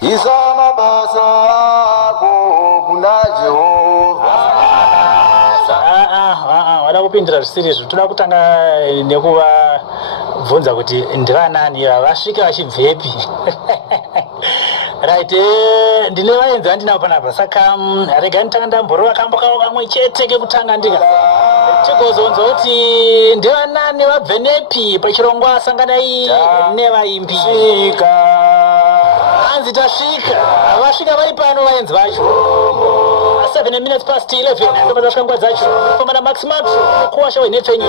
Isama basa ko kuna Jehova. Wada kupindira zvisiri toda kutanga nekuva bvunza kuti ndivanani vasvike vachibvepi. Right, ndine vaenzi vandinavo panapa saka rega nditanga ndamborova kambokawo kamwe chete kekutanga ndika tigozonzwa kuti ndivanani vabve nepi pachirongwa asanganai nevaimbi. Hanzi tasvika vasvika vari pano vaenzi vacho 7 minutes past 11 ndoma dzasvika nguva dzacho pamana maximax kuwasha wenhepfenyu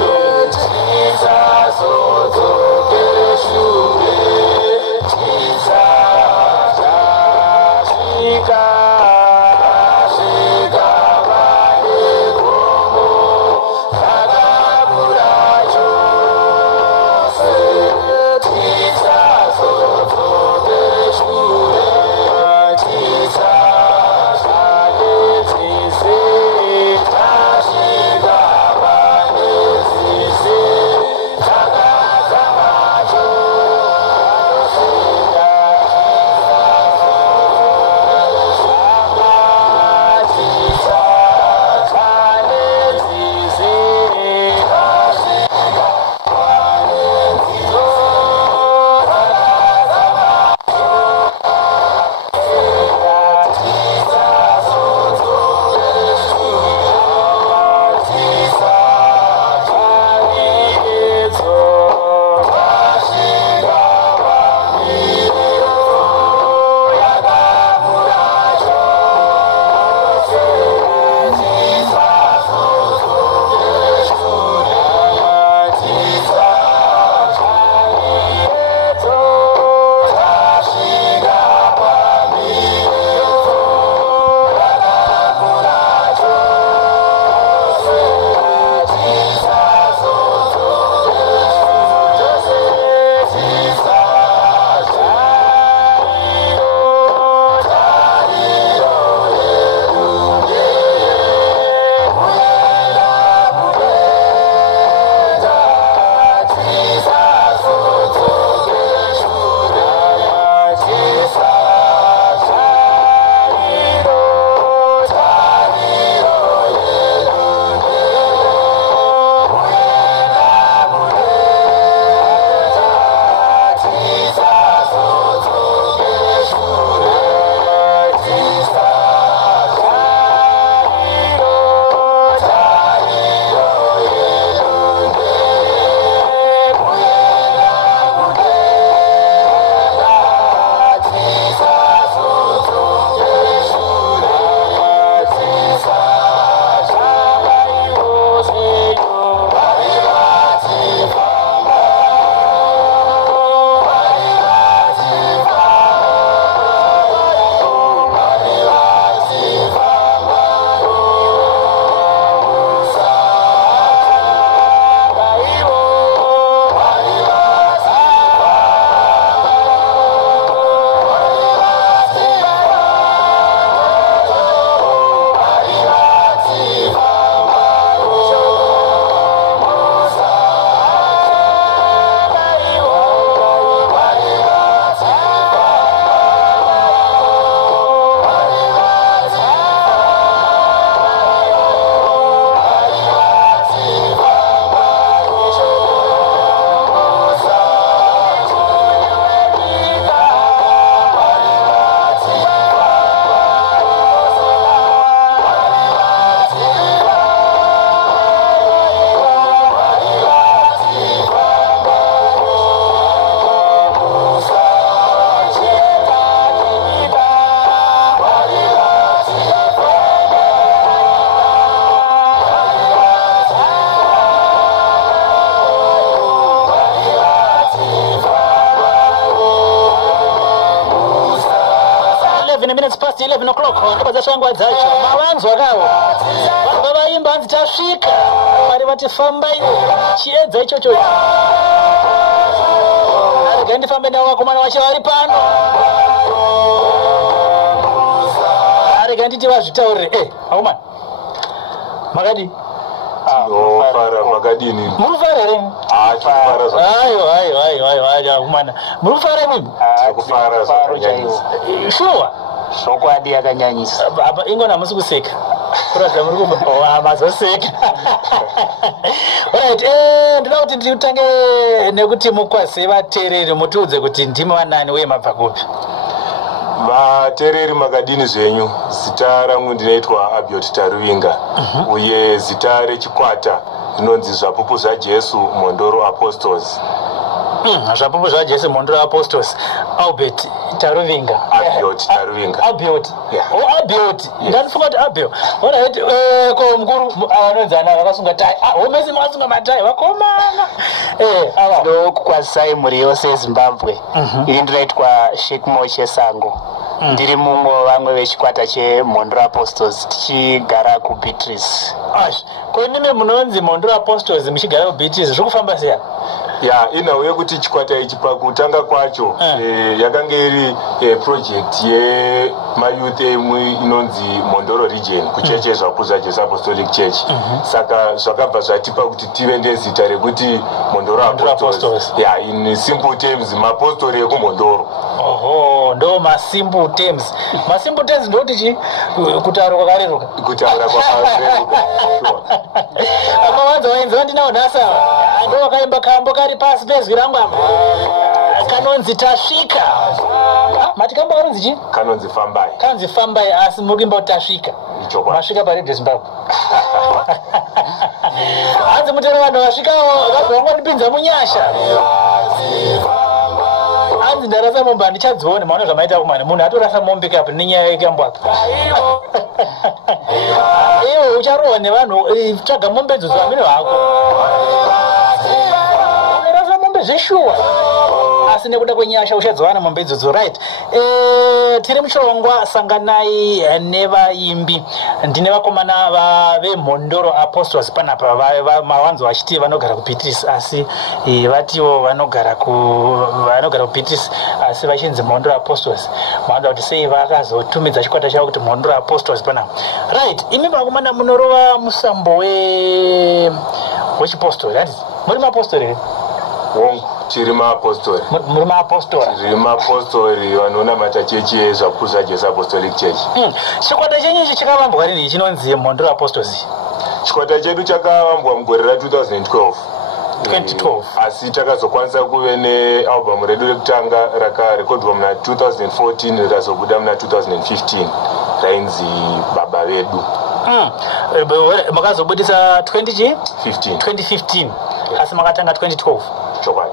past 11 o'clock ndaba dzasvangwa dzacho mavanzwa kawo vaimba hanzi tasvika vari vati fambai chiedza ichocho arega ndifambe navo vakomana vacho vari pano arega nditi vazvitaurire vakomana makadi tinofara vakadini murufara here aiwa kumana murufara imwe kufara zvakanyanyisa shuwa shokwadi yakanyanyisa apa ingona hamusi kuseka kuratidza muri mazoseka right ndinoda kuti nditange nekuti mukwase vateereri mutiudze kuti ndimi vanani uye mabva kupi vateereri makadini zvenyu. Zita rangu ndinoitwa Abiot Taruvinga uye zita rechikwata rinonzi Zvapupu ZvaJesu Mhondoro Apostles. Zvapupu ZvaJesu Mhondoro Apostles. Abiot Taruvinga. Abiot Taruvinga. Abiot. Abiot. Ndanifunga kuti Abiot. Alright, ko mukuru anonzana vakasunga tai. Homesi makasunga matai vakomana. Ava ndokukwazisai muri yose yeZimbabwe. Ini ndinoitwa Shekmoshe Sango. Ndiri mumwe vamwe vechikwata cheMhondoro Apostles tichigara kuBeatrice. Ko nime munonzi Mhondoro Apostles muchigara kuBeatrice zvokufamba sei? Ya inauye kuti chikwata ichi pakutanga kwacho yakanga iri project yemayouth emwe inonzi Mhondoro region kucheche zvapupu ZvaJesu Apostolic Church. Saka zvakabva zvatipa kuti tive nezita rekuti Mhondoro Apostles. Ya in simple terms mapostori ekumhondoro. Ndo masimple terms. Masimple terms ndoti chi kutaura kwakareruka. Kutaura kwakareruka. Amawanza waenza ndinawo nhasa. Ndo wakaimba kambo kari pasi pezwi rangu apa. Kanonzi tasvika. Mati kambo kanonzi chi? Kanonzi fambai. Kanonzi fambai asi mukimba tasvika. Masvika paRadio Zimbabwe. Hanzi mutero vanhu vasvikawo vakabva ndipinza munyasha. Hanzi ndarasa mombe handichadzione maona zvamaita kumana munhu atorasa mombe kapi nenyaya yekambwaka. Iwe ucharohwa nevanhu tsvaga mombe idzodzo hamene hako. Rasa mombe zveshuwa. Asi nekuda kwenyasha uchadziwana mombe idzodzo right. Tiri muchirongwa sanganai nevaimbi. Ndine vakomana veMhondoro Apostles panapa mawanzo vachiti vanogara kuBeatrice asi vatiwo vanogara kuBeatrice asi vachinzi Mhondoro Apostles. Mawanzo kuti sei vakazotumidza chikwata chavo kuti Mhondoro Apostles panapa. Right, imi vakomana munorova musambo wechipostori. That is muri mapostori. Tiri maapostoli. Muri maapostoli. Tiri maapostoli vanonamata chechi yeZvapupu ZvaJesu Apostolic Church. Chikwata chenyu ichi chakavambwa rini chinonzi Mhondoro Apostles? Chikwata chedu chakavambwa mugore ra2012. 2012. Asi takazokwanisa kuve nealbum redu rekutanga rakarekodwa muna 2014 rikazobuda muna 2015 rainzi Baba Vedu. Makazobudisa 2015 asi makatanga 2012.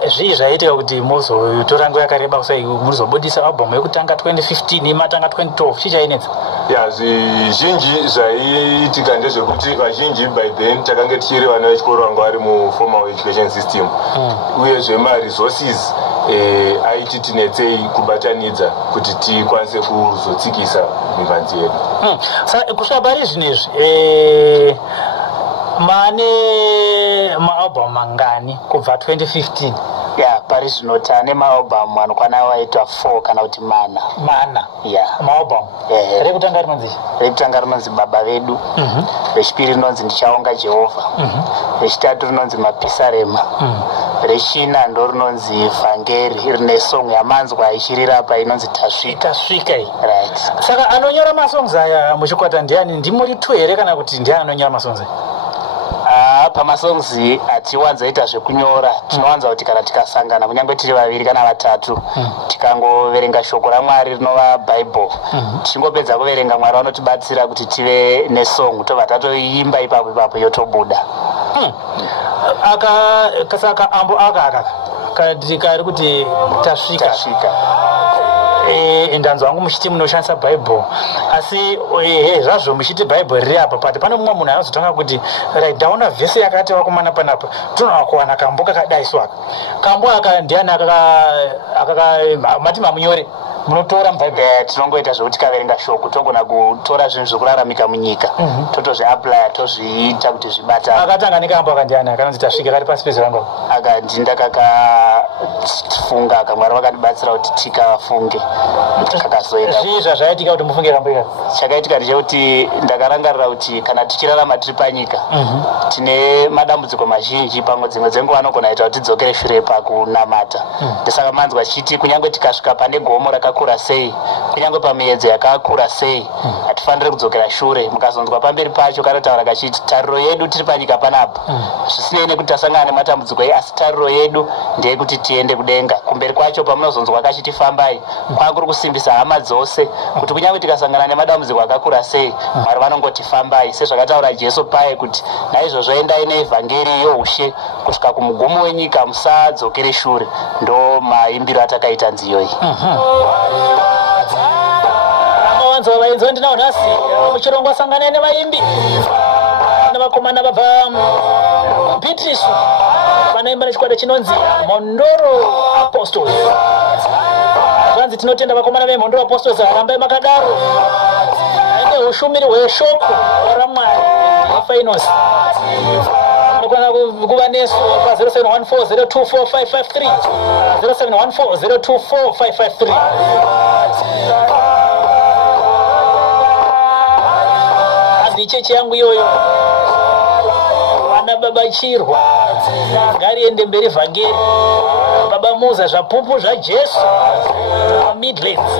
Zvii zvaitika kuti muzotora nguva yakareba kusai muzobudisa album yekutanga 2015 matanga 2012 chichainetsa? Ya zvizhinji zvaiitika ndezvekuti vazhinji by then takanga tichiri vana vechikoro vanga vari muformal education system uyezve maresources aiti tinetsei kubatanidza kuti tikwanise kuzotsikisa mimhanzi yedu. Kusvika pari zvinezvi mane maalbum mangani kubva 2015? Ya pari zvino tane maalbum anokwana waita 4 kana kuti mana. Ya maalbum. Rekutanga rinonzi Baba Vedu. Rechipiri rinonzi Ndichaonga Jehovha. Rechitatu rinonzi Mapisarema. Rechina ndo rinonzi Vhangeri rine song yamanzwa ichirirapa inonzi Tasvika. Right. Saka anonyora masongs aya muchikwata ndiani? Ndimuri 2 here kana kuti ndiani anonyora masongs aya? Pamasongs atiwanzaita zvekunyora tinowanza kuti kana tikasangana kunyange tiri vaviri kana vatatu tikangoverenga shoko raMwari rinova Bible tichingopedza kuverenga Mwari vanotibatsira kuti tive nesong tobva tatoimba ipapo yotobuda. Saka ambo aka kari kuti tasvika. Ndanzwa wangu muchiti munoshandisa Bible asi zvazvo muchiti Bible riri apa pati pane mumwe munhu anozotanga kuti right ndaona vhesi yakati vakomana panapa tinoona kuwana kambo kakadaiswa kambo aka ndiani mati mamunyore munotora muBhayibheri? Tinongoita zvokuti tikaverenga shoko togona kutora zvinhu zvokuraramika munyika totozviaplya tozviita kuti zvibatane. Akatanga nekambo aka ndiani akanonzi Tasvika kari pasi pezvangu? Aka ndindakaka tifunga kamwari vakatibatsira kuti tikafunge kakazoenda zvizva zvaitika kuti mufunge kamboika chakaitika ndechekuti ndakarangarira kuti kana tichirarama tiri panyika tine madambudziko mazhinji pamwe dzimwe dzenguva anogona kuita kuti tidzokere shure pakunamata ndisaka manzwa chiti kunyange tikasvika pane gomo rakakura sei kunyange pamiedzo yakakura sei hatifaniri kudzokera shure mukazonzwa pamberi pacho kanotaura kachiti tariro yedu tiri panyika panapa zvisinei nekuti tasangana nematambudziko asi tariro yedu ndeyekuti tiende kudenga kumberi kwacho pamunozonzwa kachiti fambai kwakuri kusimbisa hama dzose kuti kunyange tikasangana nemadambudziko akakura sei mwari vanongoti fambai sezvakataura Jesu paye kuti naizvozvo endai neevhangeri youshe kusvika kumugumo wenyika musadzokere shure ndo maimbiro atakaita nziyo iyi vanzwa vainzwa ndinawo nhasi muchirongwa sangana nevaimbi nevakomana vabva Beatrice vanoimba nechikwata chinonzi Mhondoro Apostles. Zvanzi tinotenda vakomana veMhondoro Apostles harambai makadaro ane ushumiri hweshoko raMwari nefinance. Munokwana kuva nesu pa 0714024553 0714024553. Cheche yangu iyoyo vana baba chirwa ngariende mberi vhangeri baba muza zvapupu zvaJesu Midlands.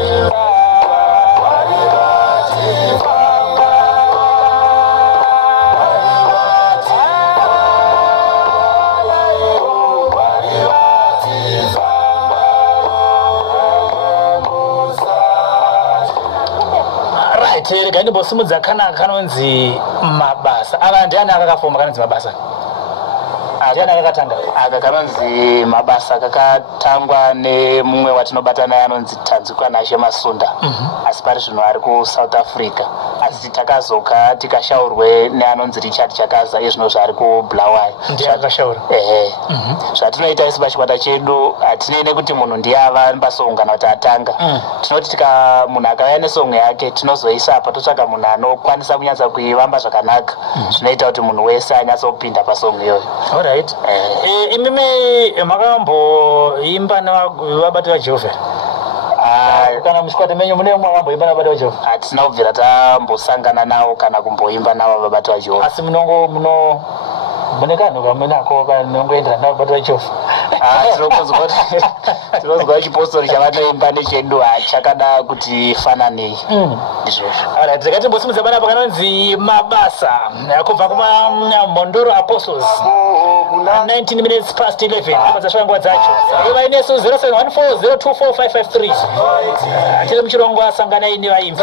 Rega ndimbosimudza kana kanonzi mabasa ava ndiani akakafoma kanonzi mabasa ndiani akakatanga aka kanonzi mabasa kakatangwa nemumwe watinobata naye anonzi Tanzukwanashe Masunda asi pari zvino ari kuSouth Africa asi takazoka tikashaurwe neanonzi Richard Chakaza izvino zvari kuBulawayo ndiakashaura zvatinoita isi pachikwata chedu hatinei nekuti munhu ndiye ava pasoungana kuti atanga tinoti munhu akauya nesongo yake tinozoisa apa totsvaga munhu anokwanisa kunyatsa kuivamba zvakanaka zvinoita kuti munhu wese anyatsopinda pasongo iyoyo. Alright. Imimi makamboimba navabati vaJehovha kana mushikwata menyu mune umwe akamboimba navabati vaJehovha? Hatina kubvira tambosangana navo kana kumboimba navo vabati vaJehovha. Asi mune kanhu kamunako kanongoendera navabati vaJehovha? Tinozwa chipostori chavanoimba nechedu chakada kuti fananei ndizvozvo. Alright, tikatimbosumudza bana apa kanonzi mabasa kubva kumaMhondoro Apostles 19 minutes past 11 apa dzasvika nguva dzacho. Iva inesu 0714024553 tiri muchirongwa sanganai nevaimbi.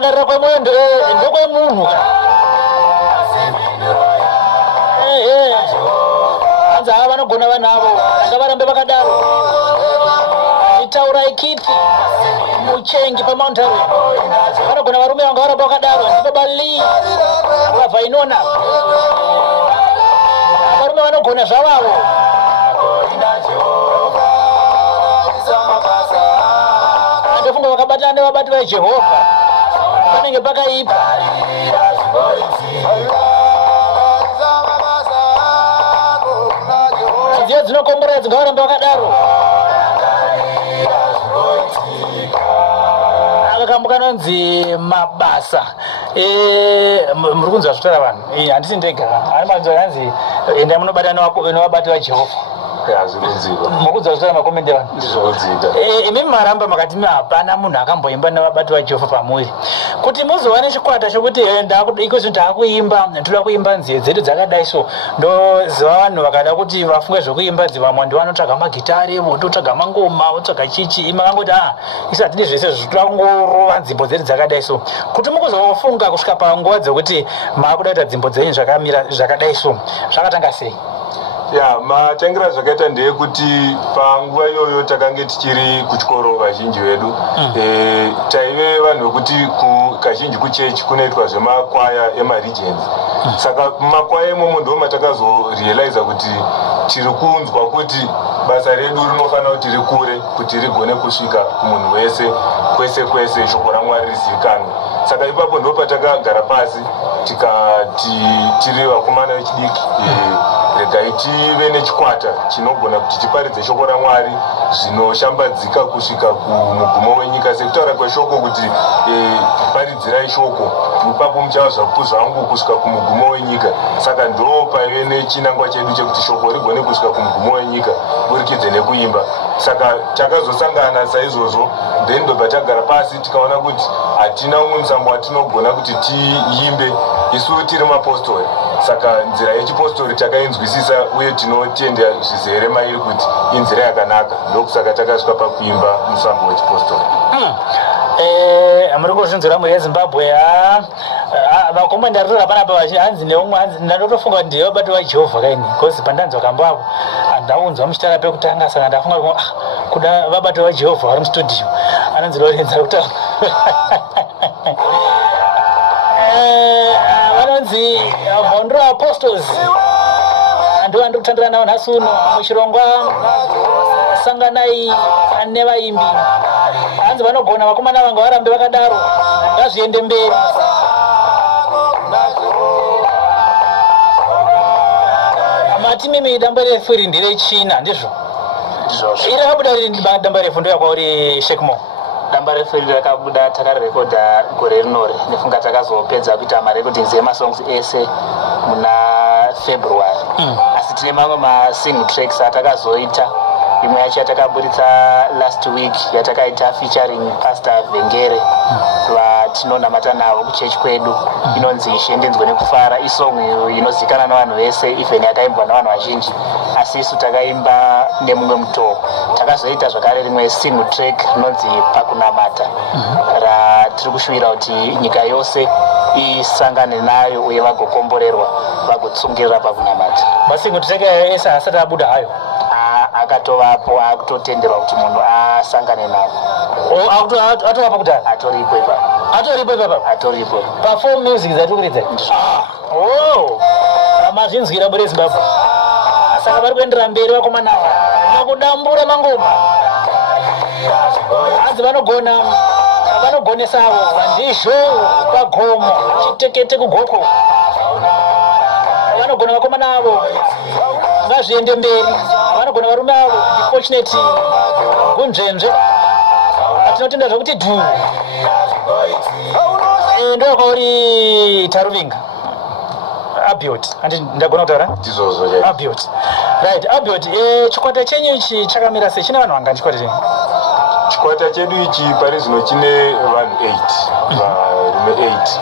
kurangarira kwemwendo ndokwemunhu anzi ava vanogona vanavo ngavarambe vakadaro. Taura ikiti muchengi pamountain vanogona varume vanga varamba vakadaro. Ndipo bali vabva inona varume vanogona zvavavo. Andofunga vakabatana nevabati vaJehovha panenge pakaipa. Dzidzo dzinokomborera dzingavaramba vakadaro. Akakambuka nonzi mabasa muri kunzwa zvitaura vanhu handisi ndega ari manzwa yanzi enda munobatana nevabati vaJehovha. Mukunzwa zvitaura makomende vanhu imimi maramba makati hapana munhu akamboimba nevabati vaJehovha pamuri kuti muzova nechikwata chokuti iko zvinhu taakuimba toda kuimba nziyo dzedu dzakadai so ndoziva vanhu vakada kuti vafunge zvokuimba vamwe ndovanotsvaga magitari vototsvaga mangoma votsvaga chichi ima vangoti isi hatidi zvese zvitoda kungorova nzimbo dzedu dzakadai so kuti mukuzofunga kusvika panguva dzokuti maakuda kuita nzimbo dzenyu zvakamira zvakadai so zvakatanga sei? Matangira zvakaita ndeyekuti panguva iyoyo takange tichiri kuchikoro vazhinji vedu taive vanhu vekuti kazhinji kuchechi kunoitwa zvemakwaya emaregions. Saka mumakwaya imomo ndo matakazorealiza kuti tiri kunzwa kuti basa redu rinofanira kuti rikure kuti rigone kusvika kumunhu wese kwese kwese shoko raMwari rizivikanwe. Saka ipapo ndo patakagara pasi tikati tiri vakomana vechidiki regai tive nechikwata chinogona kuti tiparidze shoko raMwari zvinoshambadzika kusvika kumugumo wenyika. Sekutaura kweshoko kuti paridzirai shoko ipapo muchava zvapupu zvangu kusvika kumugumo wenyika. Saka ndo paive nechinangwa chedu chekuti shoko rigone kusvika kumugumo wenyika burikidze nekuimba. Saka takazosangana saizvozvo then ndobva tagara pasi tikaona kuti hatina umwe musambo watinogona kuti tiimbe isu tiri mapostori. Saka nzira yechipostori takainzwisisa uye tinotenda zvizere mairi kuti inzira yakanaka ndokusaka takasvika pakuimba musambo wechipostori. Muri kuzvinzira muri yeZimbabwe vakomana ndaritora panapa hanzi neumwe hanzi ndandotofunga kuti ndiye vabati vaJehovha kaini because pandanzwa kambapo handaunzwa muchitara pekutanga saka ndafunga kuda vabati vaJehovha vari mustudio anonzi Lorenza kutaura vanonzi Mhondoro Apostles ndo andokutandira navo nhasi uno muchirongwa sanganai nevaimbi hanzi vanogona vakomana vanga varambe vakadaro ngazviende mberi. Mati mimi damba refu iri nderechina ndizvo iri rakabuda riri damba refu ndo yakwauri Shekmo? Damba refu iri rakabuda takarekodha gore rinori nefunga takazopedza kuita marekodings emasongs ese muna February. Asi tine mamwe masingle tracks atakazoita. Imwe yacho yatakaburitsa last week yatakaita featuring Pastor Vengere vatinonamata navo kuchechi kwedu inonzi Shendenzwe nekufara. Isong inozikanwa navanhu vese even yakaimbwa navanhu vazhinji asi isu takaimba nemumwe mutoo. Takazoita zvakare rimwe single track rinonzi Pakunamata ratiri kushuvira kuti nyika yose isangane nayo uye vagokomborerwa vagotsungirira pakunamata. Masingle track ese asati abuda hayo akatovapo akutotenderwa kuti munhu asangane navo. Atovapa kudhara? Atoripo ipapo. Atoripo. Perform music dzatikuridza. Mazvinzwira muri Zimbabwe. Saka vari kuendera mberi vakomana ava nakudambura mangoma. Hanzi vanogonesavo vandizvo pagomo chitekete kugoko. Vanogona vakomana avo ngazviende mberi. Vanogona varume avo unfortunate gunzvenzve atinotenda zvokuti dhu ndo wakauri Taruvinga Abiot andi ndagona kutaura ndizvozvo Abiot right. Abiot chikwata chenyu ichi chakamira sei? Chine vanhu vanga chikwata chenyu? Chikwata chedu ichi pari zvino chine vanhu 8 varume 8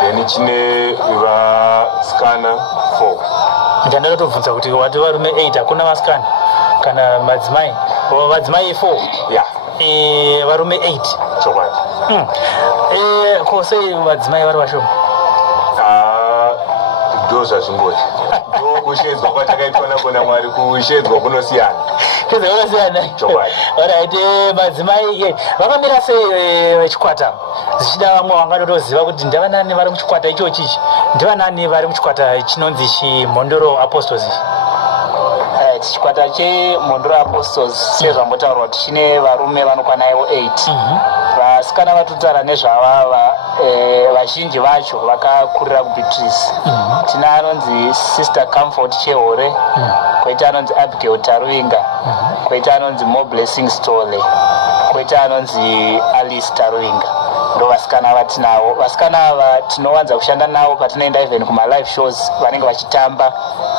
then chine vasikana 4. Ndandakatobvunza kuti wati varume 8 hakuna vasikana kana madzimai? Madzimai 4? Yeah. varume 8 chokwadi kose vadzimai vari vashoma ndo zvazvingoti ndo kushedzwa kwatakaitwa nakona Mwari kushedzwa kunosiyana chokwadi. Alright, madzimai vakamira sei vechikwata zichida vamwe vangadotoziva kuti ndavanani vari muchikwata ichochichi ndivanani vari muchikwata chinonzi chiMhondoro Apostles chikwata cheMhondoro Apostles sezvambotaurwa kuti chine varume vanokwana ivo 8 vasikana vatotara nezvavava vazhinji vacho vakakurira kuBeatrice tina anonzi Sister Comfort Chehore koita anonzi Abigail Taruinga koita anonzi More Blessing Stole koita anonzi Alice Taruinga ndo vasikana vatinavo. Vasikana ava tinowanza kushanda navo patinoenda even kuma live shows vanenge vachitamba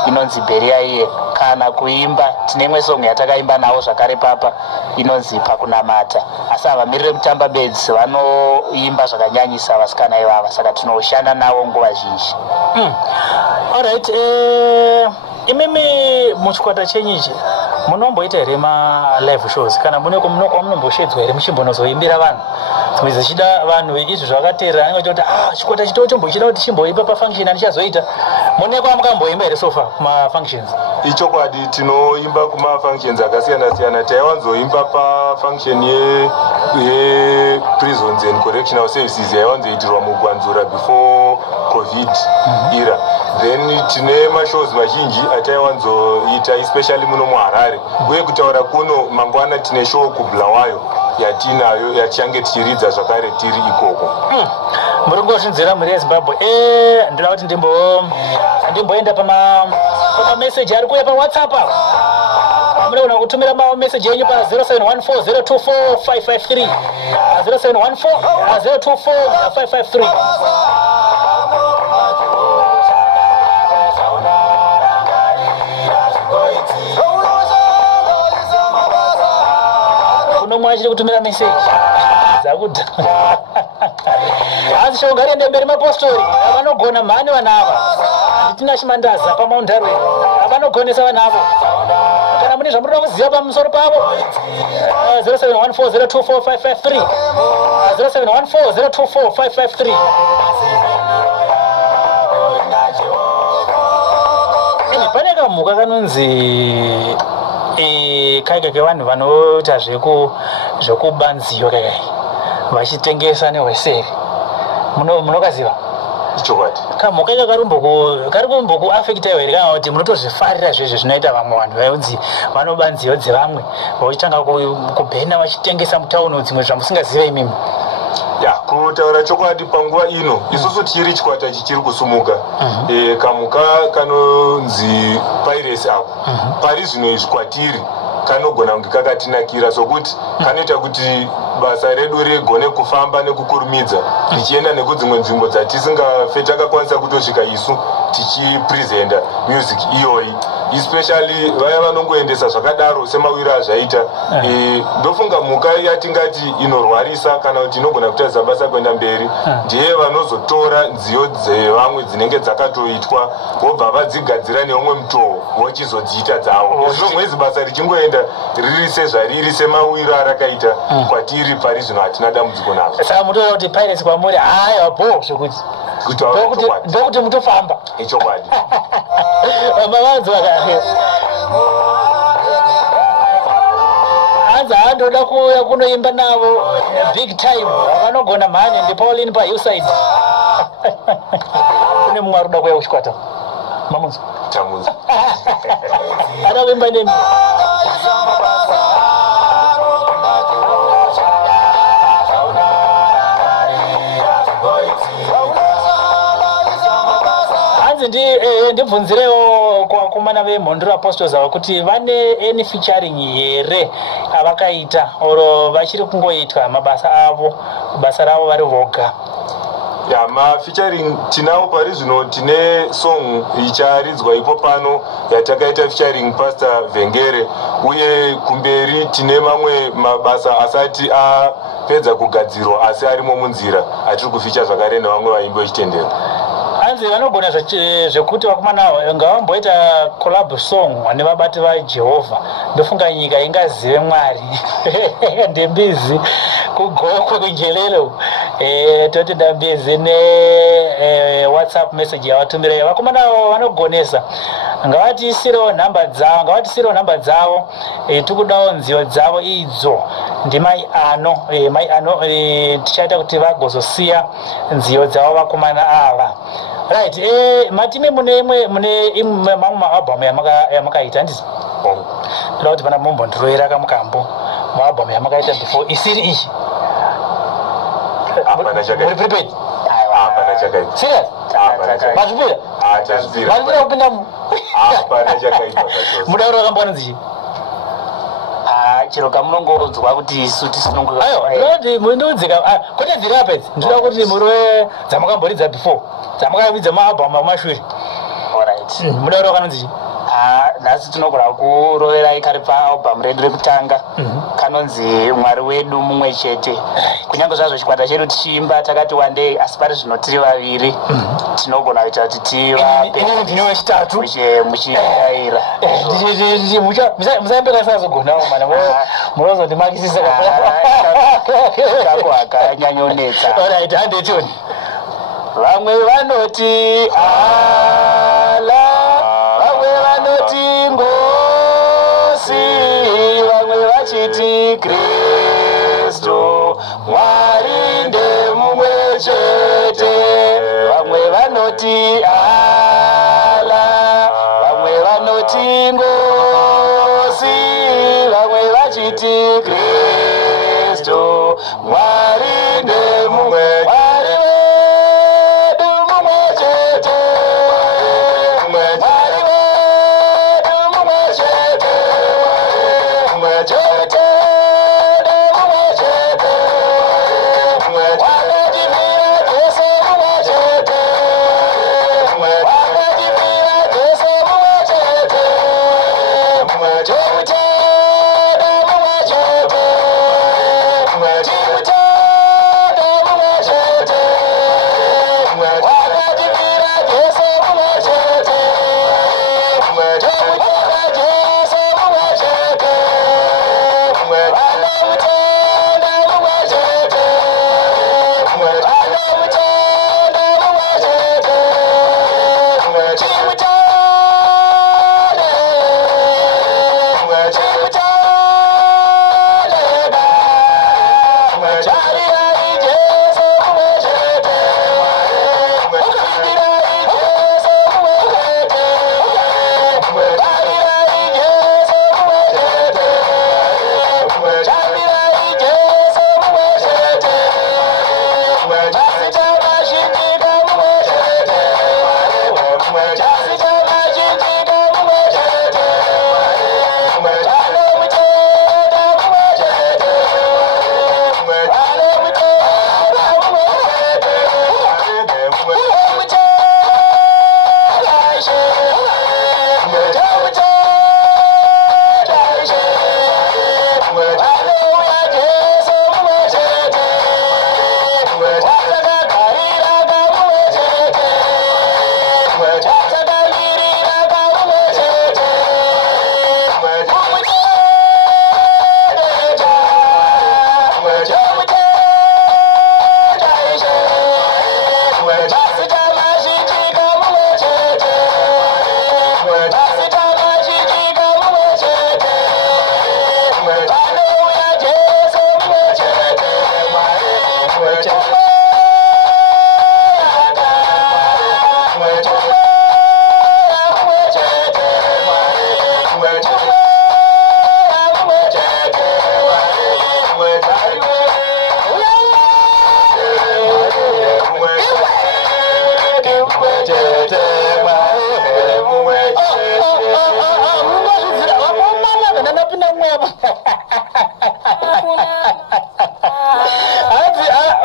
inonzi Beria iye kana kuimba tine imwe song yatakaimba navo zvakare papa inonzi Pakunamata asi havamirire kutamba beds vanoimba zvakanyanyisa vasikana ivava saka tinoshanda navo nguva zhinji. Alright, imimi muchikwata chenyichi munomboita here live shows kana munoko munomboshedzwa here muchimbonozoimbira vanhu dzimwe dzichida vanhu izvi zvakateerera anenge kuti chikwata chitoo chombochida kuti chimboimba pafunction anichazoita munekwa mukamboimba here sofa kumafunctions? Ichokwadi tinoimba kumafunctions akasiyana-siyana. Taiwanzoimba pafunction ye-prisons and correctional services yaiwanzoitirwa muGwanzura before COVID era. Then tine mashows mazhinji ataiwanzoita especially muno muHarare uye kutaura kuno mangwana tine show kuBulawayo yatinayo yachange tichiridza zvakare tiri ikoko. Muri ngozvinzira muri yeZimbabwe ndinoda kuti ndimboenda pamamessage ari kuuya paWhatsApp munogona kutumira message yenyu pa 0714024553 0714024553. Mwachiri kutumira message dzakuda asi shongari ende mberi mapostori avanogona mhani vanava nditina chimandaza paMhondoro avanogonesa vanavo kana mune zvamunoda kuziva pamusoro pavo 0714024553 0714024553. Pane kamhuka kanonzi kaika kevanhu vanoita zvekubanziwa kaikai vachitengesa nehweseri munokaziva ichokwadi kamhuka ika kari kumbokuafekta here kana kuti munotozvifarira zvezvo zvinoita vamwe vanhu vaunzi vanobanziwa dzevamwe vachitanga kubhena vachitengesa mutauni dzimwe zvamusingaziva imimi? Kutaura chokwadi panguva ino isusu tiri chikwata chichiri kusumuka kamuka kanonzi piracy apo pari zvino izvi kwatiri kanogona kunge kakatinakira sokuti kanoita kuti basa redu rigone kufamba nekukurumidza tichienda nekudzimwe nzvimbo dzatisingafe takakwanisa kutosvika isu tichipresenta music iyoyi especially vaya vanongoendesa zvakadaro semawiro azvaita. Ndofunga mhuka yatingati inorwarisa kana kuti inogona kutadza basa kuenda mberi ndiye vanozotora nziyo dzevamwe dzinenge dzakatoitwa vobva vadzigadzira neumwe mutoo vochizodziita dzavo zvino mwezi basa richingoenda riri sezvariri semawiro arakaita kwatiri pari zvino hatina dambudziko nazvo. Saka mutoona kuti piracy kwamuri haya zvekuti ndokuti mutofamba ichokwadi mavanzi hanzi handoda kuuya kunoimba navo big time vanogona mhani ndipauline pahillside kune mumwe aruda kuuya kuchikwata mamunzi tamunzi ada kuimba nemi ndibvunzirewo kuvakomana veMhondoro Apostles ava kuti vane any featuring here avakaita oro vachiri kungoitwa mabasa avo basa ravo vari voga? Mafeaturing tinawo pari zvino tine song icharidzwa ipo pano yatakaita featuring Pastor Vengere uye kumberi tine mamwe mabasa asati apedza kugadzirwa asi arimo munzira atiri kuficha zvakare nevamwe vaimbi vechitendero. hanzi vanogona zvekuti vakomana ngavamboita collab song vane vabati vaJehovha. Ndofunga nyika ingazive Mwari. Ndembizi kugokwe kunjelelo. Toti ndambizi ne WhatsApp message yavatumira. Vakomana vanogonesa. Ngavatisiro namba dzavo. Tikudawo nziyo dzavo idzo. Ndi mai ano tichaita kuti vagozosiya nziyo dzavo vakomana ava. Right, matime mune mamwe maalbum yamakaita ndizvo. Ndoda kuti pana mumbondiroera kamukambo mualbum yamakaita before isiri iyi. Hapana chakaita. Muri prepared? Hapana chakaita. Serious? Hapana chakaita. Mazvibira? Achazvira. Mazvibira kupinda mu. Hapana chakaita zvachose. Mudauro wakambona nzichi? Chero kamunongodzwa kuti isu tisinongo. Ayo, ndoti mundodzika kwete dziri apa idzi. Ndoda kuti muri dzamukamboridza before. Dzamakavidza maalbum amashure. Alright. Mudauro wakanonzichi? Nhasi tinogona kurovera ikari paalbum redu rekutanga kanonzi Mwari wedu mumwe chete. Kunyange zvazvo chikwata chedu tichiimba takati one day asi pari zvino tiri vaviri tinogona kuita kuti tivape wechitatu muchiaira. Musaembeka sazogonawo mana munozondimakisisa kako akanyanyonetsa. Alright, handetoni. Vamwe vanoti ala, vamwe vanoti ngosi, vamwe vachiti Kristu, Mwari ndemumwe chete. Vamwe vanoti ala, vamwe vanoti ngosi, vamwe vachiti Kristu, Mwari ndemumwe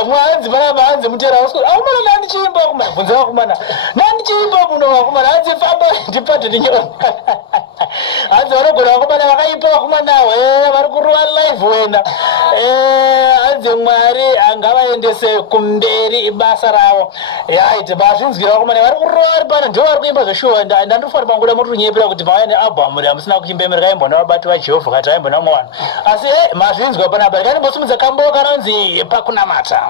mwanzi vanzi mutera wasko akumana nani chimba kumana bvunza vakumana nani chimba muno vakumana hanzi famba ndipate ndinyona hanzi vanogona vakomana vakaipa vakomana vari kuruva live wena Ngavadze Mwari angavaendese kumberi basa ravo. Yaite bazvinzwira vakomana vari kurova pano ndivo vari kuimba zveshuwa ndandofanira panguda murunyepera kuti mauya nealbum yamusina kuchimbemerera imbona vabati vaJehovha kati vaimbona muwana. Asi mazvinzwa panapa rikani mbosimudza kambo kanonzi pakunamata.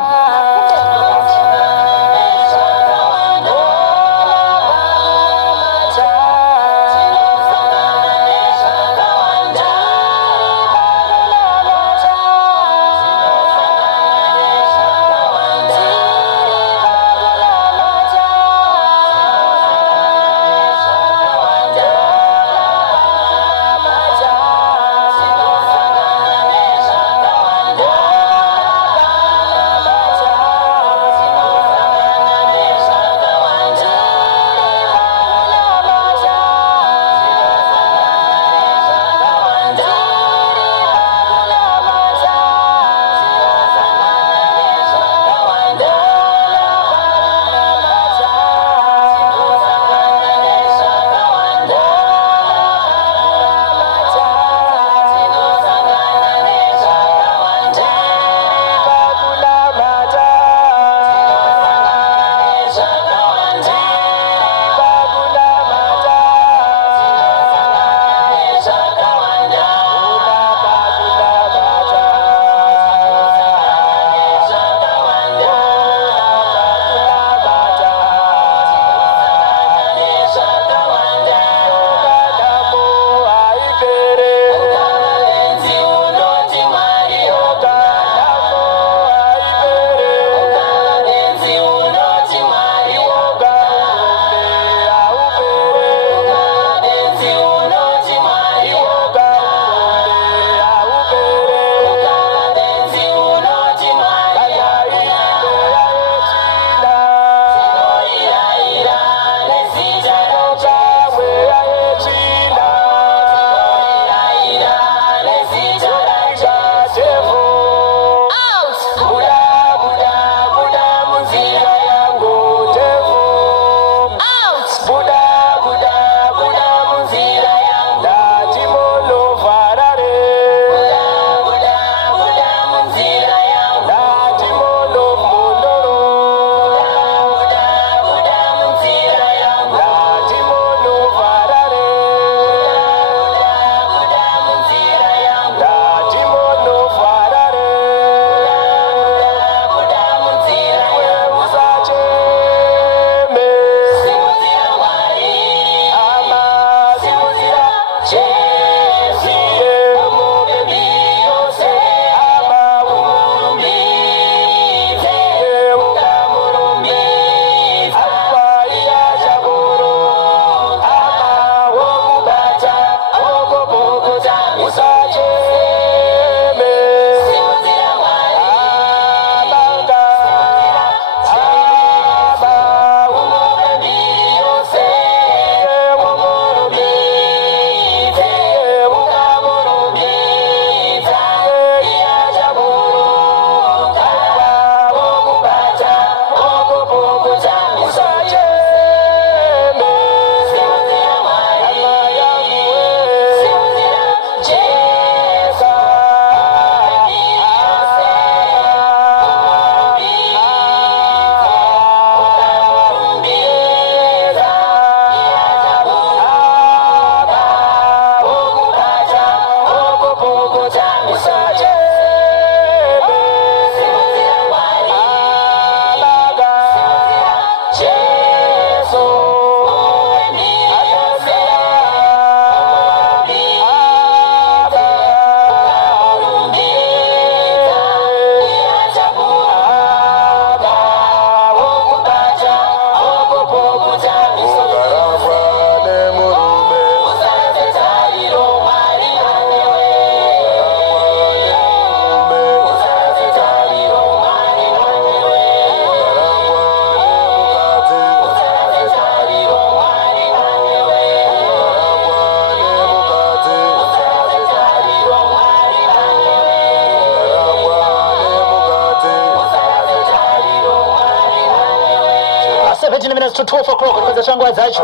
minutes to 12 o'clock kwanza shangwa dzacho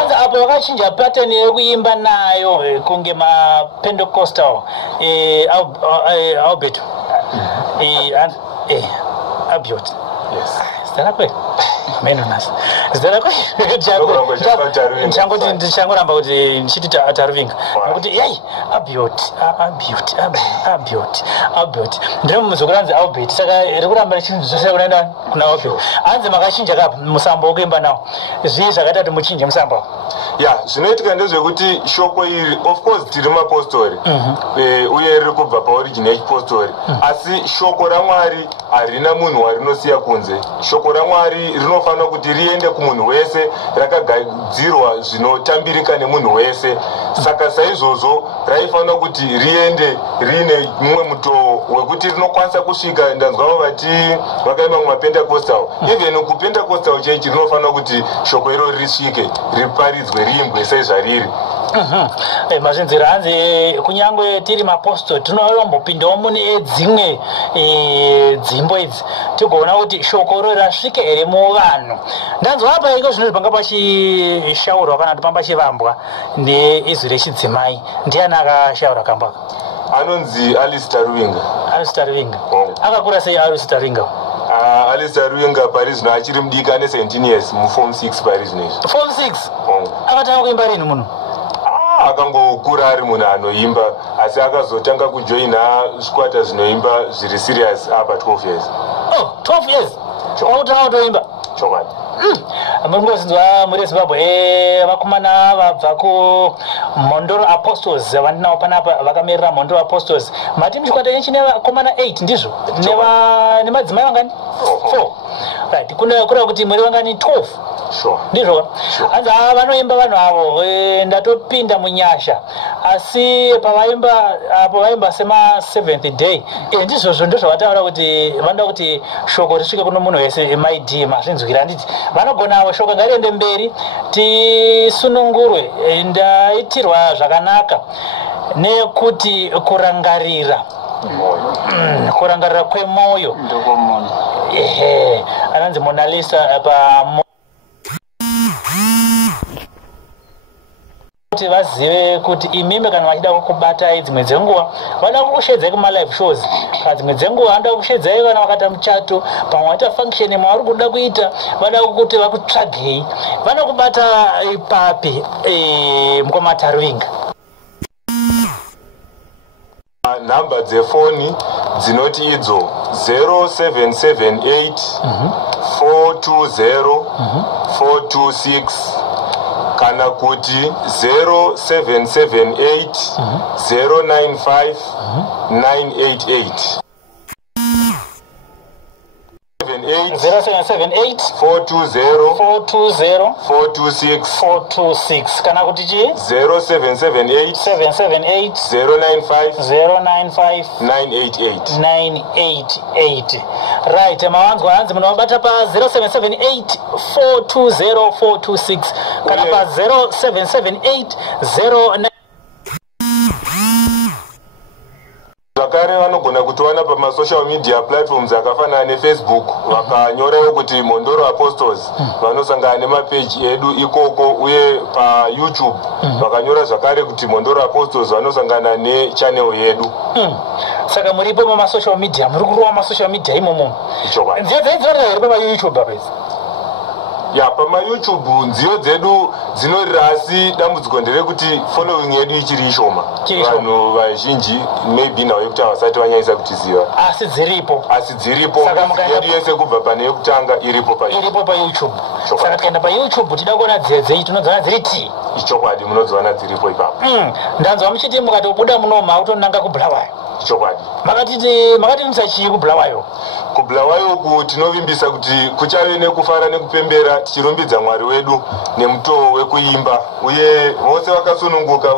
anza apo wakachinja pattern yekuimba nayo kunge ma Pentecostal Albert Abiot. Yes. Stella kwe. Menonas. Stella kwe. Ndichangoramba kuti ndichiti ataruvinga. Nokuti yai Abiot. Ndiri muzokuranzi Albert. Saka rikuramba chinhu zvose kunaenda kuna Abiot. Anzi makachinja kapa musambo wekuimba nawo. Zvii zvakaita kuti muchinje musambo. Ya, zvinoitika ndezvekuti shoko iri of course tiri mapostori uye riri kubva paorigin yechipostori asi shoko raMwari harina munhu warinosiya kunze. Shoko raMwari rinofanira kuti riende kumunhu wese, rakagadzirwa zvinotambirika nemunhu wese. Saka saizvozvo raifanira kuti riende rine mumwe mutoo wekuti rinokwanisa kusvika. Ndanzwa vati vakaima kumapentakostal, even kupentakostal chechi rinofanira kuti shoko iro risvike, riparidzwe, riimbwe saizvariri. Mazvinzira hanzi kunyangwe tiri mapostori tinombopindawo mune dzimwe dzimbo idzi tigoona kuti shoko ro rasvike here muvanhu. Ndanzwa apa iko zvinhu zvanga pachishaurwa kana kuti pamba chivambwa neizwi rechidzimai. Ndiani akashaura kamba? Anonzi Alistair Ruinga. Alistair Ruinga. Akakura sei Alistair Ruinga? Alistair Ruinga pari zvino achiri mudiki ane 17 years muform 6 pari zvino izvi. Form 6? Akatanga kuimba rini munhu? Akangokura ari munhu anoimba asi akazotanga kujoina zvikwata zvinoimba zviri serious apa 12 years. 12 years? Akutanga kutoimba? Chokwadi. Mungozinzwa muri Zimbabwe vakomana vabva ku Mhondoro Apostles vandinawo panapa vakamirira Mhondoro Apostles. Mati muchikwata ichi nevakomana 8 ndizvo? Nemadzimai vangani? 4. Right, kura kuti muri vangani 12. Sure. Ndizvo? Hanzi vanoimba vanhu avo ndatopinda munyasha asi pavaimba sema 7th day ndizvozvo ndozvavataura kuti vanoda kuti shoko risvike kuno munhu wese maid mazvinzwira nditi vanogona shoko ngariende mberi tisunungurwe. Ndaitirwa zvakanaka nekuti kurangarira kwemoyo anonzi Mona Lisa kuti vazive kuti imimi kana vachida kukubatai dzimwe dzenguva vada kukushedzai kuma live shows, kana dzimwe dzenguva vanoda kukushedzai kana vakaita muchato pamwe vaita function mavari kuda kuita vada kuti vakutsvagei vanokubata ipapi mukomataruvinga. Nhamba dzefoni dzinoti idzo 0778 420 426 kana kuti 0778 095 988 0778 420 426 kana kuti chi 0778 095 988. Right, mawanzwa hanzi munobata pa 0778 420 426 kana pa 0778 09. Zvakare vanogona kutowana pamasocial media platforms akafanana neFacebook vakanyorawo kuti Mhondoro Apostles vanosangana nemapeji edu ikoko uye paYouTube vakanyora zvakare kuti Mhondoro Apostles vanosangana nechannel yedu. Saka muripo pamasocial media muri kurowa masocial media imomo. Nziyo dzaidzorera here paYouTube apa izvi? Ya pamaYouTube nziyo dzedu dzinorira asi dambudziko nderekuti following yedu ichiri ishoma. Vanhu vazhinji maybe nawo yekuti havasati vanyanyisa kutiziva. Asi dziripo. Yedu yese kubva pane yekutanga iripo paYouTube. Saka tikaenda paYouTube tida kuona dzedzei tinodziona dziri ti. Ichokwadi munodziona dziripo ipapo. Ndanzwa muchiti mukatobuda munoma kutonanga kubulawayo. Ichokwadi. Makati musachii kubulawayo. Kubulawayo uku tinovimbisa kuti kuchave nekufara nekupembera tichirumbidza Mwari wedu nemutoo wekuimba uye vose vakasununguka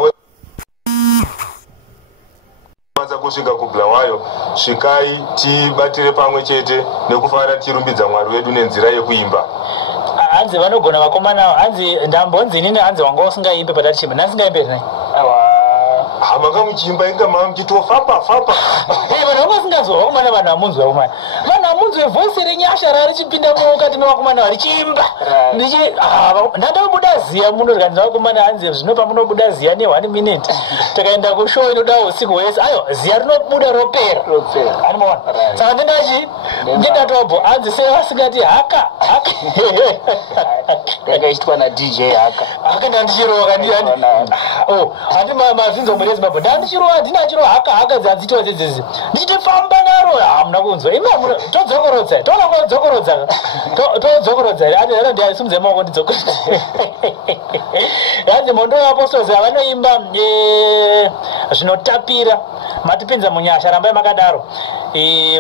kwanza kusvika kubulawayo svikai tibatire pamwe chete nekufara tichirumbidza Mwari wedu nenzira yekuimba. Hanzi vanogona vakomana hanzi ndambonzi nini hanzi wanga usingaimbe patachimba nasingaimbe nai hamanga muchimba inga mama mchitofapa vanhu vanga usingazwa vakomana vanhu vamunzwa umwana vanhu munzwe voice renyasha rarichipinda mukati mevakomana varichiimba ndandobuda ziya muno rikanzi vakomana hanzi zvino pamunobuda ziya ne1 minute takaenda kushow inoda usiku hwese ayo ziya rinobuda ropera animaona saka ndendatobvo hanzi sevasingati haka yakaitwa nadj haka ndandichirowa handi mazinzo murezi mabvo ndandichirowa handinachirova haka dzadzitwa dzedzezi ndichitifamba naro hamuna kunzwa ima todzokorodza ndiasimudze maoko ndidzokorodza yanzi Mhondoro Apostles vanoimba zvinotapira matipinza munyasha rambai makadaro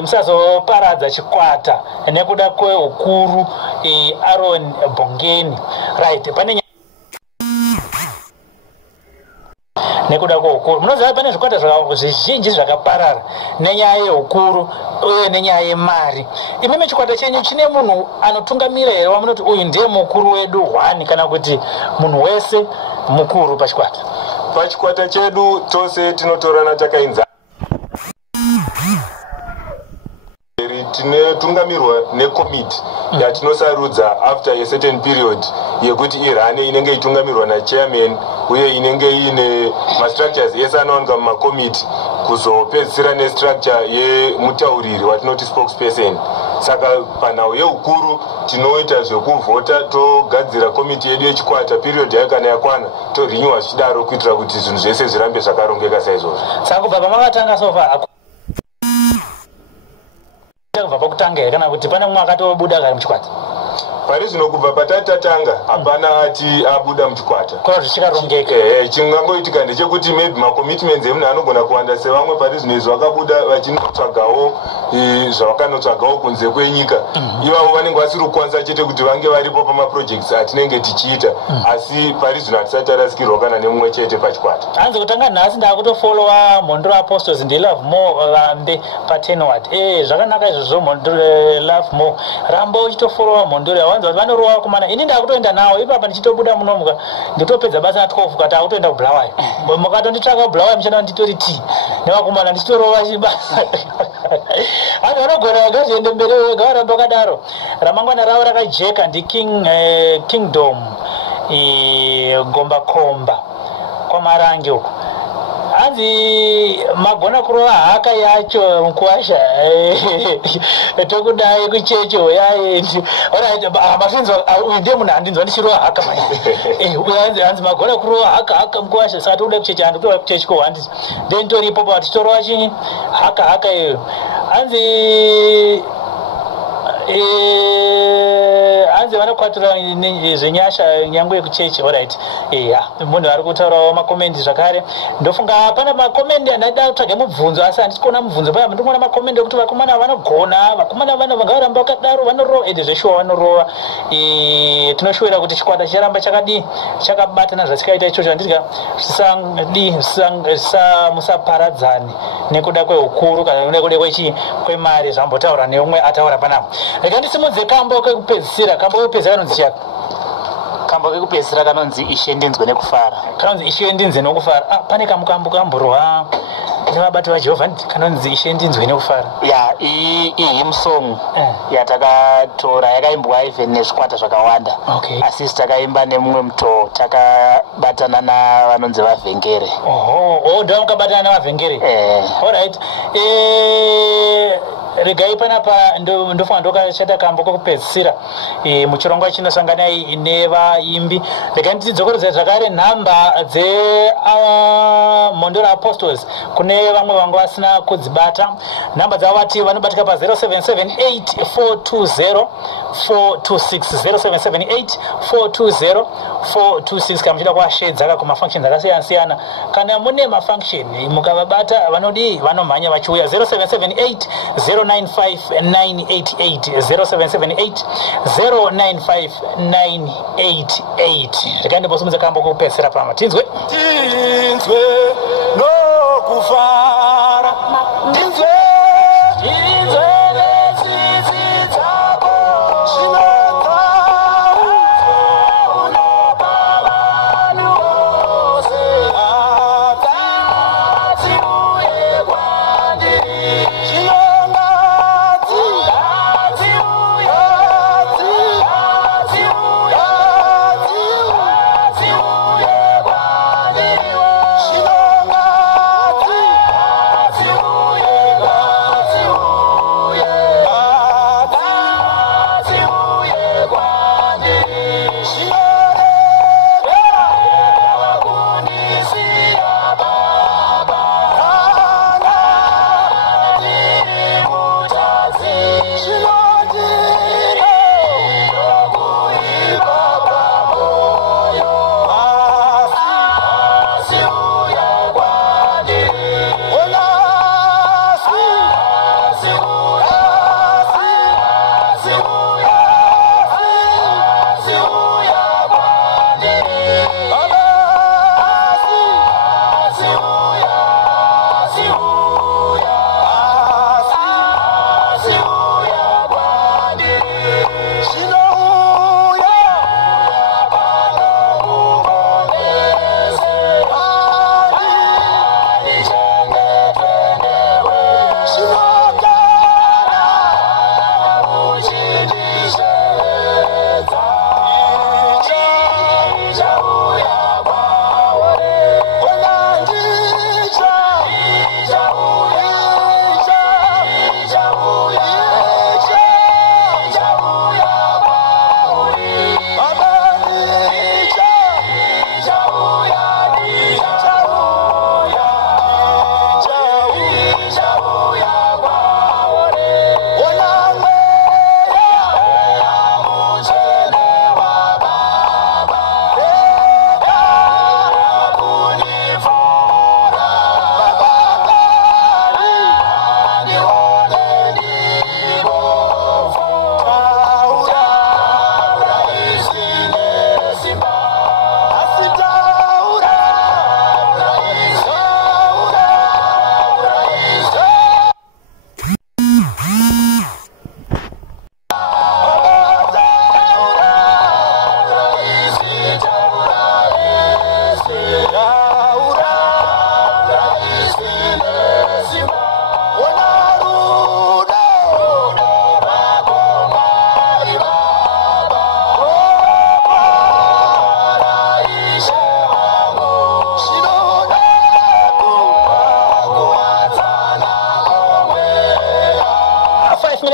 musazoparadza chikwata nekuda kweukuru Aaron Bongeni right pane nekuda kweukuru munoziva pane zvikwata zvizhinji zvakaparara nenyaya yeukuru uye nenyaya yemari. Imeme chikwata chenyu chine munhu anotungamira here wamunoti uyu ndiye mukuru wedu 1 kana kuti munhu wese mukuru pachikwata? Pachikwata chedu tose tinotorana takainza tinotungamirwa nekomiti yatinosarudza after a certain period yekuti irane inenge itungamirwa nachairman uye inenge ine mastructures ese anowanika mumakomiti kuzopedzisira nestructure yemutauriri watinoti spokesperson. Saka panhau yeukuru tinoita zvekuvhota togadzira komiti yedu yechikwata period yayo kana yakwana torinyiwa zvichidaro kuitira kuti zvinhu zvese zvirambe zvakarongeka saizvozvo. Saka kubva pamakatanga sofa kubva pakutanga kana kuti pane mumwe akatobuda kare muchikwata? Pari zvino kubva patatatanga hapana ati abuda muchikwata kana zvichikarongeka. Chingangoitika ndechekuti maybe makomitments emunhu anogona kuwanda sevamwe pari zvino izvi vakabuda vachinotsvagawo zvavakanotsvagawo kunze kwenyika. Ivavo vanenge vasiri kukwanisa chete kuti vange varipo pamaprojects atinenge tichiita asi pari zvino hatisati tarasikirwa kana nemumwe chete pachikwata. Hanzi kutanga nhasi ndakutofolowa Mhondoro Apostles ndilove more vambe patenward zvakanaka izvozvo Mhondoro love more ramba uchitofolowa Mhondoro vanzi vanorova vakomana ini ndakutoenda nawo ipapa ndichitobuda munomuka nditopedza basa na 12 kati akutoenda kubulawayo mukatonditsvaka kubulawayo muchana nditori t nevakomana ndichitorova chibasa vanhu vanogona vakazoende mberi wega varamba vakadaro ramangwana ravo rakajeka kingdom gombakomba kwamarange uko hanzi magona kurova haka yacho mukuwasha tokudai kuchecho yaendi mafinzo uyu ndiye munhu handinzwa ndichirova haka hanzi magona kurova haka mukuwasha saka tokuda kuchecha handikutoa kuchechi ko handiti ndenitoripo pa tichitorowa chini haka iyoyo hanzi vanokwatura zvenyasha nyangwe yekuchechi alright munhu ari kutaurawo makomendi zvakare ndofunga pana makomendi andada kutsvage mubvunzo asi handisi kuona mubvunzo paya ndikuona makomendi ekuti vakomana vanogona vakomana vangaramba vakadaro vanorova ende zveshuwa vanorova tinoshuvira kuti chikwata chicharamba chakadii chakabatana zvasikaita ichocho handidya musaparadzane nekuda kweukuru kana nekuda kwemari zvambotaura neumwe ataura panapo. Rega ndisimudze kambo kekupedzisira kanonzi chaka kambo kekupedzisira kanonzi ishe ndinzwe nekufara kanonzi ishe ndinzwe nekufara pane kamukambo kamborwa nevabati vajehovha kanonzi ishe ndinzwe nekufara iyi musongo yatakatora yakaimbwa even nezvikwata zvakawanda asi takaimba nemumwe muto takabatana navanonzi vavhengere. Ndo mukabatana navavhengere alright. Regai panapa ndofunga ndokachata kambo kokupedzisira muchirongwa chinosanganai nevaimbi. Regai ndidzokorodza zvakare nhamba dzeMhondoro Apostles kune vamwe vanga vasina kudzibata. Nhamba dzavo vati vanobatika pa 0778 420 426 kana muchida kuashedzaka kumafunctions akasiyana-siyana. Kana mune mafunction mukavabata vanodii vanomhanya vachiuya 0778 095 988 reka ndimbosumudza kambo kokupedzisira pama tinzwe nokufara tinzwe netsitsi dzako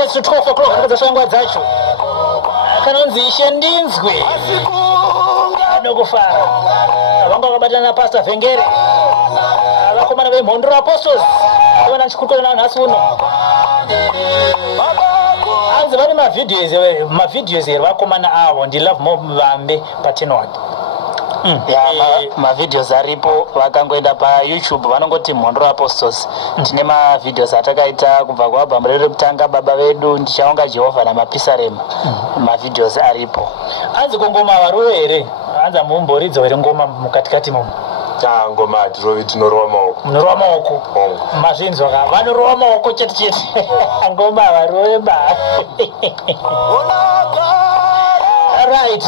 minutes to 12 o'clock akadzasangwa dzacho kanonzi Shendinzwe nokufara vanga vakabatana na Pastor Vengere vakomana veMhondoro Apostles vana chikutorana nhasi uno hanzi vane mavideos here vakomana avo ndilove vambe patenward mavideos aripo vakangoenda paYouTube vanongoti Mhondoro Apostles tine mavideos atakaita kubva kualbum redu rekutanga baba vedu ndichaonga Jehovha namapisarema mavideos aripo hanzi kungoma varuwe here hanzi mumboridza here ngoma mukatikati mumo ngoma atirovi tinorowa maoko munorowa maoko mazvinzwa ka vanorowa maoko chete ngoma varuwe ba right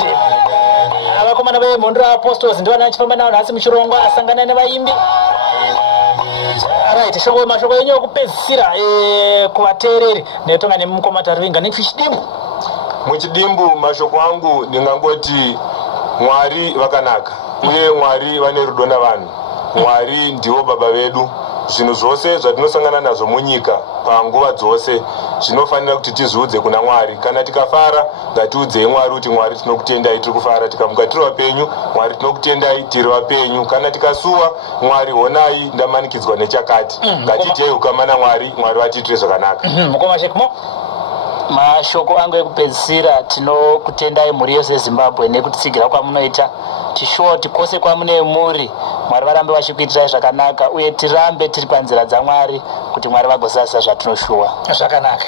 vakomana veMhondoro Apostles ndivana vachifamba navo nhasi muchirongwa asangana nevaimbi right mashoko enyu okupedzisira kuvateereri netonga nemukoma Ruvinga nekuchidimbu muchidimbu mashoko angu ndingangoti Mwari vakanaka uye Mwari vane rudo navanhu Mwari ndivo baba vedu zvinhu zvose zvatinosangana nazvo munyika panguva dzose zvinofanira kuti tizviudze kuna Mwari kana tikafara ngatiudzei Mwari kuti Mwari tinokutendai tiri kufara tikamuka tiri vapenyu Mwari tinokutendai tiri vapenyu kana tikasuwa Mwari honai ndamanikidzwa nechakati ngatijei ukama naMwari Mwari vatiitire zvakanaka mukoma Shekmo mashoko angu ekupedzisira tinokutendai mhuri yose yeZimbabwe nekutitsigira kwamunoita tishuwa kuti kwose kwamune muri Mwari varambe vachikuitirai zvakanaka uye tirambe tiri panzira dzaMwari kuti Mwari vagozadzisa zvatinoshuwa zvakanaka